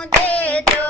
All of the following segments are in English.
মুদে তো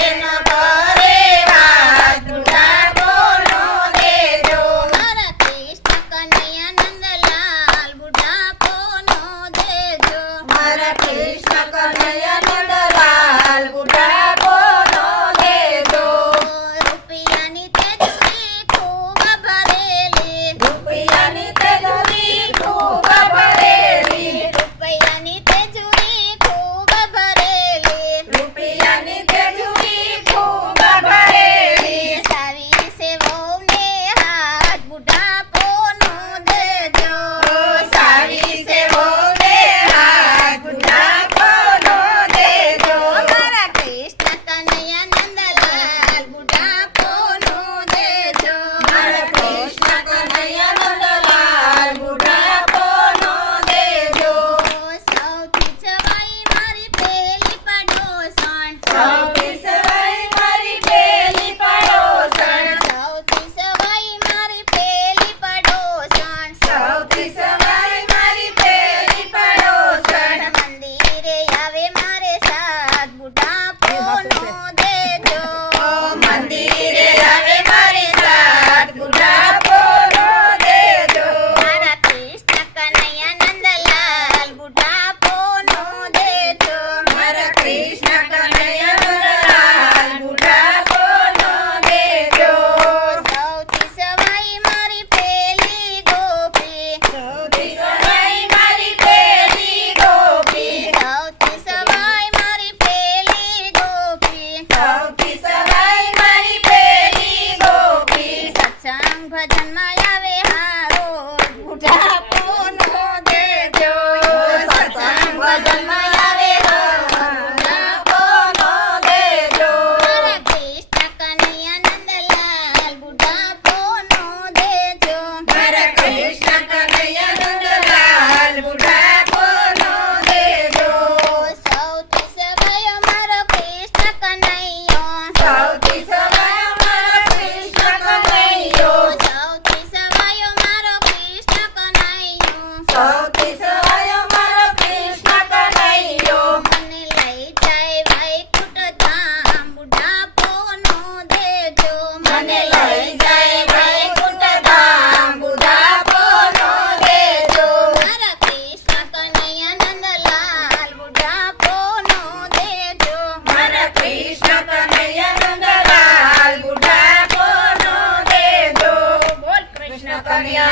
Yeah.